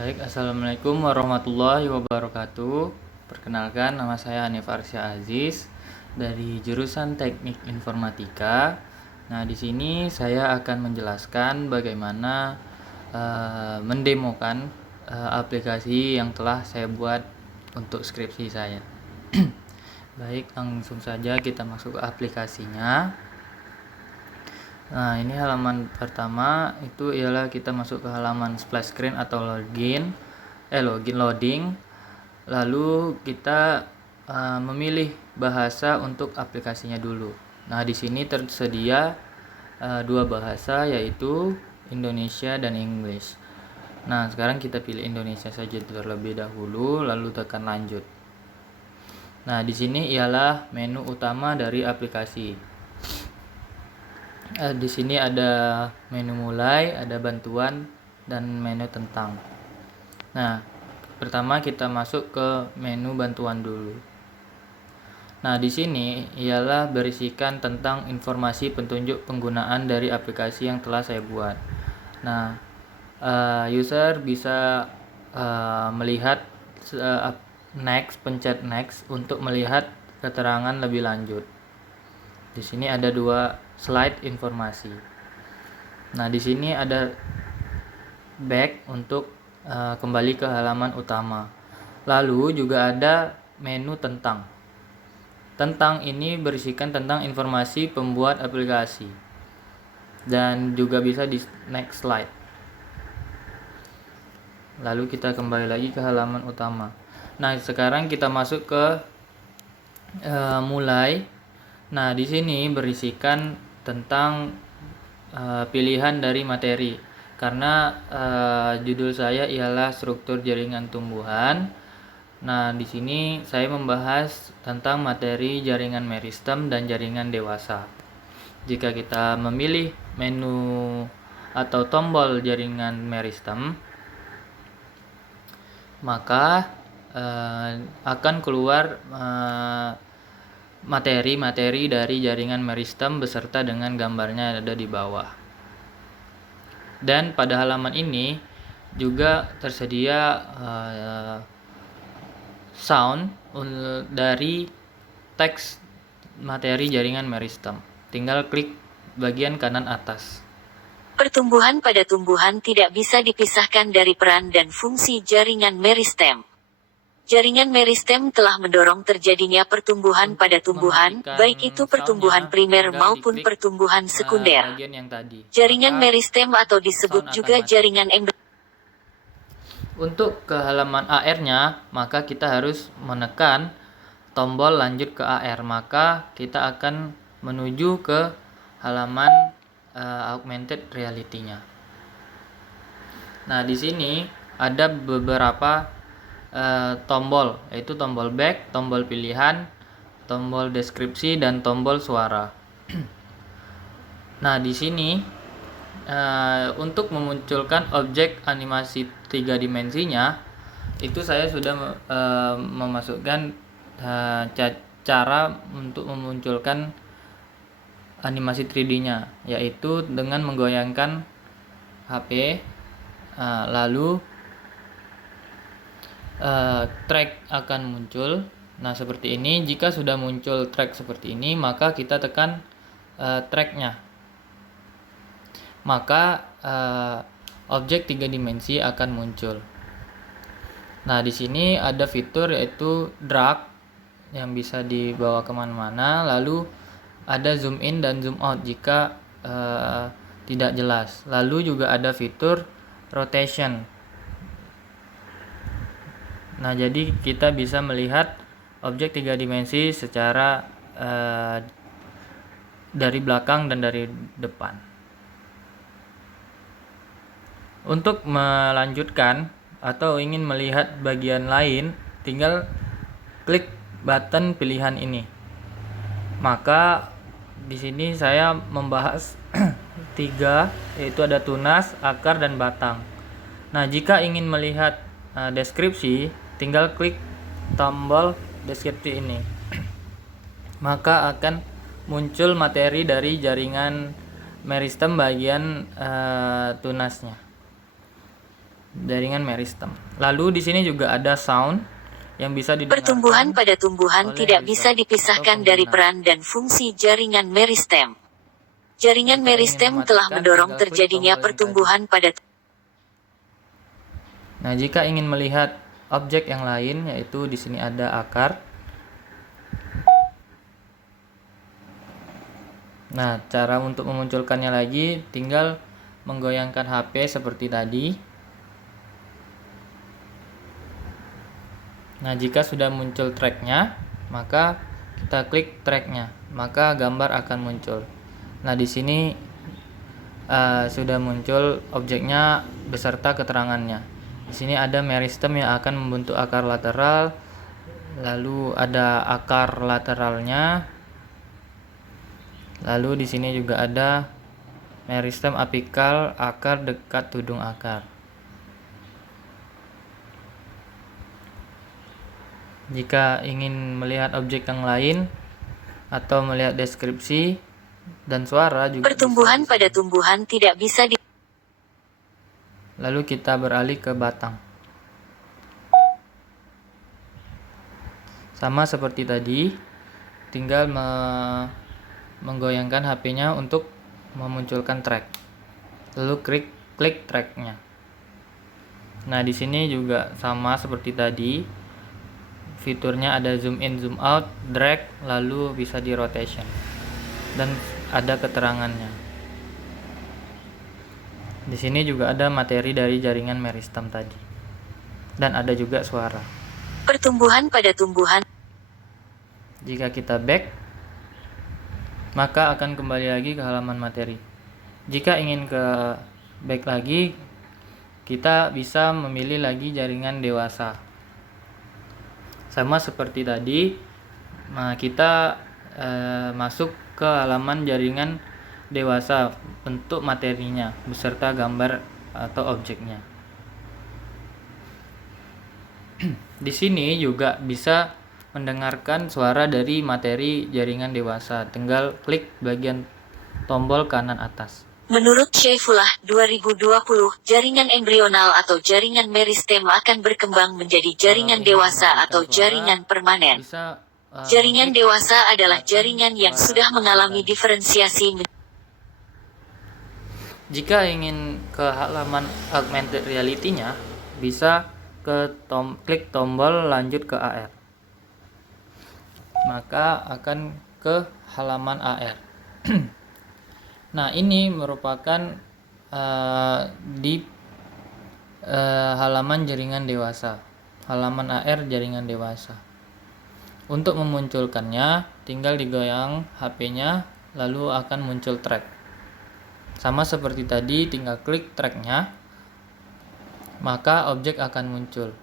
Baik, assalamualaikum warahmatullahi wabarakatuh. Perkenalkan, nama saya Hanif Arsya Aziz dari jurusan Teknik Informatika. Nah, di sini saya akan menjelaskan bagaimana mendemokan aplikasi yang telah saya buat untuk skripsi saya. Baik, langsung saja kita masuk ke aplikasinya. Nah, ini halaman pertama itu ialah kita masuk ke halaman splash screen atau loading. Lalu kita memilih bahasa untuk aplikasinya dulu. Nah, di sini tersedia dua bahasa, yaitu Indonesia dan English. Nah, sekarang kita pilih Indonesia saja terlebih dahulu, lalu tekan lanjut. Nah, di sini ialah menu utama dari aplikasi. Di sini ada menu mulai, ada bantuan, dan menu tentang. Nah, pertama kita masuk ke menu bantuan dulu. Nah, di sini ialah berisikan tentang informasi petunjuk penggunaan dari aplikasi yang telah saya buat. Nah, user bisa melihat pencet next untuk melihat keterangan lebih lanjut. Di sini ada dua slide informasi. Nah, di sini ada back untuk kembali ke halaman utama. Lalu juga ada menu tentang. Tentang ini berisikan tentang informasi pembuat aplikasi. Dan juga bisa di next slide. Lalu kita kembali lagi ke halaman utama. Nah, sekarang kita masuk ke mulai. Nah, di sini berisikan tentang pilihan dari materi. Karena judul saya ialah struktur jaringan tumbuhan. Nah, di sini saya membahas tentang materi jaringan meristem dan jaringan dewasa. Jika kita memilih menu atau tombol jaringan meristem, maka akan keluar materi-materi dari jaringan meristem beserta dengan gambarnya ada di bawah. Dan pada halaman ini juga tersedia sound dari teks materi jaringan meristem. Tinggal klik bagian kanan atas. Pertumbuhan pada tumbuhan tidak bisa dipisahkan dari peran dan fungsi jaringan meristem. Jaringan meristem telah mendorong terjadinya pertumbuhan pada tumbuhan, baik itu pertumbuhan primer maupun pertumbuhan sekunder. Jaringan meristem atau disebut juga jaringan endotelium. Untuk ke halaman AR-nya, maka kita harus menekan tombol lanjut ke AR, maka kita akan menuju ke halaman augmented reality-nya. Nah, di sini ada beberapa tombol, yaitu tombol back, tombol pilihan, tombol deskripsi, dan tombol suara. Nah, di sini untuk memunculkan objek animasi 3 dimensinya, itu saya sudah memasukkan cara untuk memunculkan animasi 3D-nya, yaitu dengan menggoyangkan HP, lalu track akan muncul. Nah, seperti ini. Jika sudah muncul track seperti ini, maka kita tekan tracknya. Maka objek 3 dimensi akan muncul. Nah, di sini ada fitur yaitu drag yang bisa dibawa kemana-mana. Lalu ada zoom in dan zoom out jika tidak jelas. Lalu juga ada fitur rotation. Nah, jadi kita bisa melihat objek 3 dimensi secara dari belakang dan dari depan. Untuk melanjutkan atau ingin melihat bagian lain, tinggal klik button pilihan ini. Maka di sini saya membahas 3, yaitu ada tunas, akar, dan batang. Nah, jika ingin melihat deskripsi, tinggal klik tombol deskripsi ini. Maka akan muncul materi dari jaringan meristem bagian tunasnya. jaringan meristem. Lalu di sini juga ada sound yang bisa didengarkan. Pertumbuhan pada tumbuhan oleh tidak user bisa dipisahkan atau dari pengguna. peran dan fungsi jaringan meristem. Jaringan Jika ingin meristem telah mematikan, mendorong tinggal klik terjadinya tombol yang pertumbuhan pada Nah, jika ingin melihat objek yang lain, yaitu di sini ada akar. Nah, cara untuk memunculkannya lagi tinggal menggoyangkan HP seperti tadi. Nah, jika sudah muncul tracknya, maka kita klik tracknya, maka gambar akan muncul. Nah, di sini sudah muncul objeknya beserta keterangannya. Di sini ada meristem yang akan membentuk akar lateral, lalu ada akar lateralnya, lalu di sini juga ada meristem apikal akar dekat tudung akar. Jika ingin melihat objek yang lain atau melihat deskripsi dan suara juga pertumbuhan bisa. pada tumbuhan tidak bisa di Lalu kita beralih ke batang. Sama seperti tadi, tinggal menggoyangkan HP-nya untuk memunculkan track. Lalu klik tracknya. Nah, di sini juga sama seperti tadi. Fiturnya ada zoom in, zoom out, drag, lalu bisa di rotation. Dan ada keterangannya. Di sini juga ada materi dari jaringan meristem tadi. Dan ada juga suara. pertumbuhan pada tumbuhan. Jika kita back, maka akan kembali lagi ke halaman materi. Jika ingin ke back lagi, kita bisa memilih lagi jaringan dewasa. Sama seperti tadi, kita masuk ke halaman jaringan dewasa bentuk materinya beserta gambar atau objeknya. Di sini juga bisa mendengarkan suara dari materi jaringan dewasa. Tinggal klik bagian tombol kanan atas. Menurut Syaifullah 2020, jaringan embrional atau jaringan meristem akan berkembang menjadi jaringan dewasa atau jaringan permanen. Jaringan dewasa adalah jaringan yang sudah mengalami diferensiasi. Jika ingin ke halaman augmented reality-nya, bisa klik tombol lanjut ke AR. Maka akan ke halaman AR. Nah, ini merupakan di halaman jaringan dewasa. Halaman AR jaringan dewasa. Untuk memunculkannya, tinggal digoyang HP-nya, lalu akan muncul track. Sama seperti tadi, tinggal klik tracknya, maka objek akan muncul.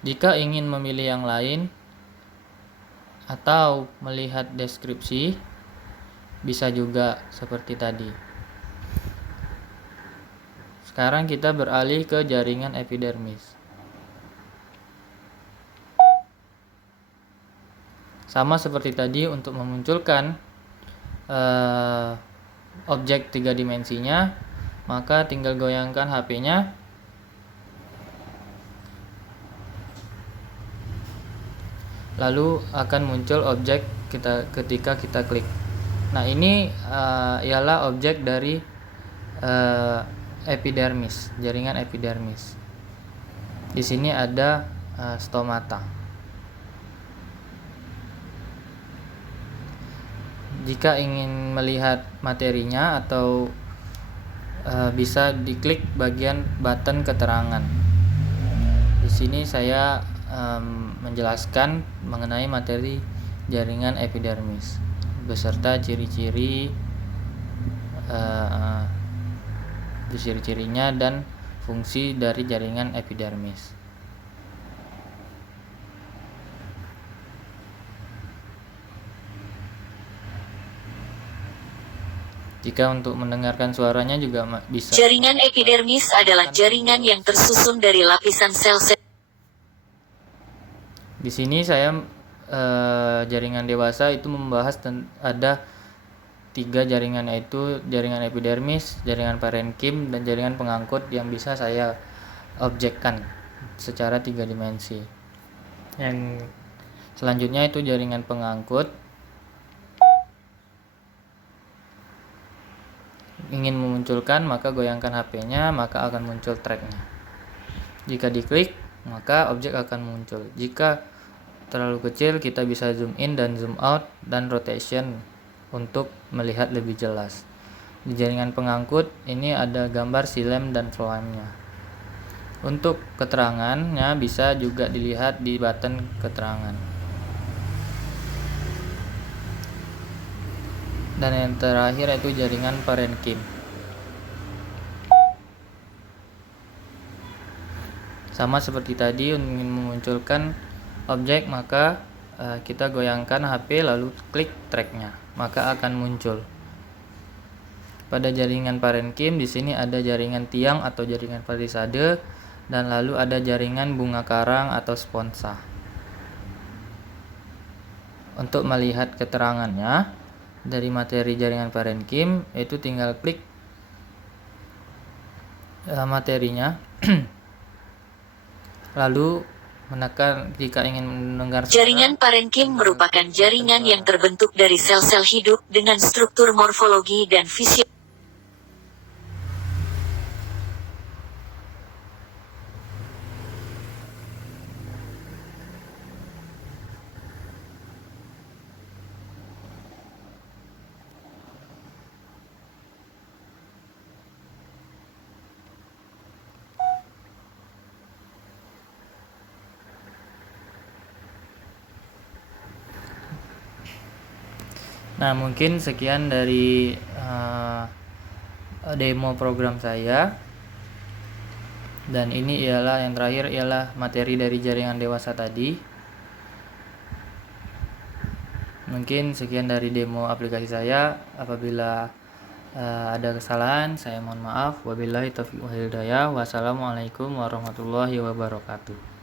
Jika ingin memilih yang lain atau melihat deskripsi, bisa juga seperti tadi. Sekarang kita beralih ke jaringan epidermis. Sama seperti tadi, untuk memunculkan objek 3 dimensinya, maka tinggal goyangkan HP-nya, lalu akan muncul objek ketika kita klik. Nah, ini ialah objek dari epidermis, jaringan epidermis. Di sini ada stomata. Jika ingin melihat materinya atau bisa diklik bagian button keterangan. Di sini saya menjelaskan mengenai materi jaringan epidermis beserta ciri-cirinya dan fungsi dari jaringan epidermis. Jika untuk mendengarkan suaranya juga bisa. Jaringan epidermis adalah jaringan yang tersusun dari lapisan sel-sel. Di sini saya jaringan dewasa itu membahas ada tiga jaringan, yaitu jaringan epidermis, jaringan parenkim, dan jaringan pengangkut yang bisa saya objekkan secara 3 dimensi. Yang selanjutnya itu jaringan pengangkut. Ingin memunculkan, maka goyangkan HP-nya, maka akan muncul tracknya. Jika diklik, maka objek akan muncul. Jika terlalu kecil, kita bisa zoom in dan zoom out dan rotation untuk melihat lebih jelas. Di jaringan pengangkut ini ada gambar silem dan flow-nya. Untuk keterangannya bisa juga dilihat di button keterangan. Dan yang terakhir itu jaringan parenkim. Sama seperti tadi, ingin memunculkan objek, maka kita goyangkan HP lalu klik tracknya, maka akan muncul. Pada jaringan parenkim di sini ada jaringan tiang atau jaringan palisade, dan lalu ada jaringan bunga karang atau sponsa. Untuk melihat keterangannya dari materi jaringan parenkim, itu tinggal klik materinya lalu menekan jika ingin mendengar suara. Jaringan parenkim merupakan jaringan yang terbentuk dari sel-sel hidup dengan struktur morfologi dan fisiologi. Nah, mungkin sekian dari demo program saya. Dan ini ialah yang terakhir, ialah materi dari jaringan dewasa tadi. Mungkin sekian dari demo aplikasi saya. Apabila ada kesalahan, saya mohon maaf. Wabillahi taufiq wal hidayah. Wassalamualaikum warahmatullahi wabarakatuh.